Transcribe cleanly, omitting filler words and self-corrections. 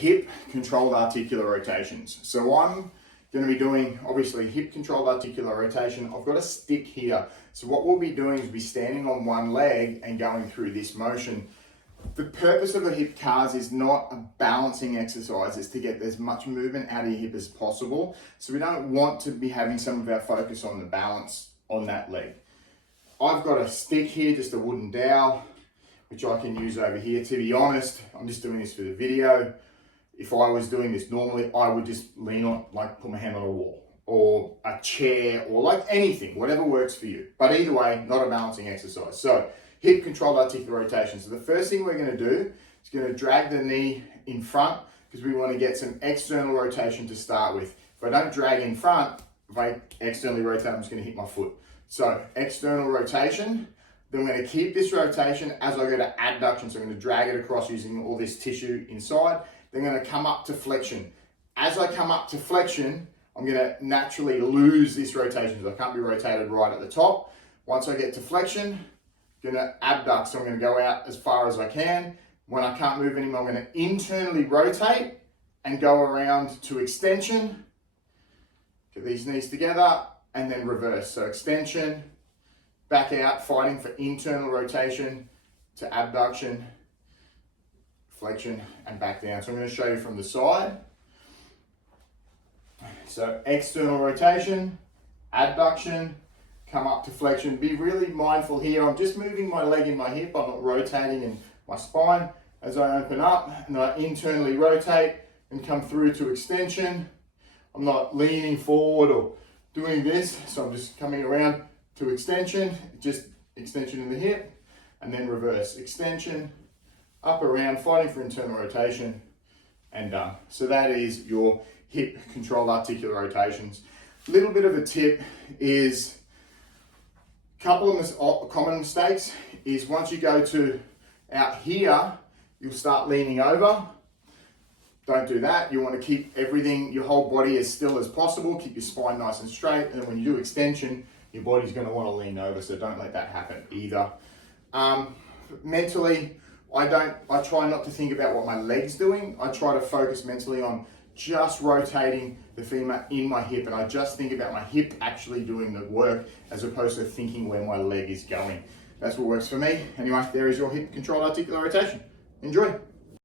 hip controlled articular rotations. So I'm going to be doing obviously hip controlled articular rotation. I've got a stick here. So what we'll be doing is be standing on one leg and going through this motion. The purpose of the hip CARs is not a balancing exercise, it's to get as much movement out of your hip as possible. So we don't want to be having some of our focus on the balance on that leg. I've got a stick here, just a wooden dowel, which I can use over here. To be honest, I'm just doing this for the video. If I was doing this normally, I would just lean on, like put my hand on a wall or a chair or like anything, whatever works for you. But either way, not a balancing exercise. So hip controlled articular rotation. So the first thing we're going to do is going to drag the knee in front because we want to get some external rotation to start with. If I don't drag in front, if I externally rotate, I'm just going to hit my foot. So external rotation, then we're going to keep this rotation as I go to adduction. So I'm going to drag it across using all this tissue inside. Then I'm going to come up to flexion. As I come up to flexion, I'm going to naturally lose this rotation. So I can't be rotated right at the top. Once I get to flexion, I'm going to abduct. So I'm going to go out as far as I can. When I can't move anymore, I'm going to internally rotate and go around to extension. Get these knees together. And then reverse, so extension, back out, fighting for internal rotation to abduction, flexion, and back down. So I'm going to show you from the side. So external rotation, adduction, come up to flexion. Be really mindful here. I'm just moving my leg in my hip. I'm not rotating in my spine. As I open up, and I internally rotate and come through to extension. I'm not leaning forward or doing this, so I'm just coming around to extension, just extension in the hip, and then reverse, extension, up around, fighting for internal rotation, and done. So that is your hip controlled articular rotations. Little bit of a tip is, a couple of common mistakes is once you go to out here, you'll start leaning over. Don't do that. You want to keep everything, your whole body as still as possible. Keep your spine nice and straight. And then when you do extension, your body's going to want to lean over. So don't let that happen either. Mentally, I try not to think about what my leg's doing. I try to focus mentally on just rotating the femur in my hip. And I just think about my hip actually doing the work as opposed to thinking where my leg is going. That's what works for me. Anyway, there is your hip controlled articular rotation. Enjoy.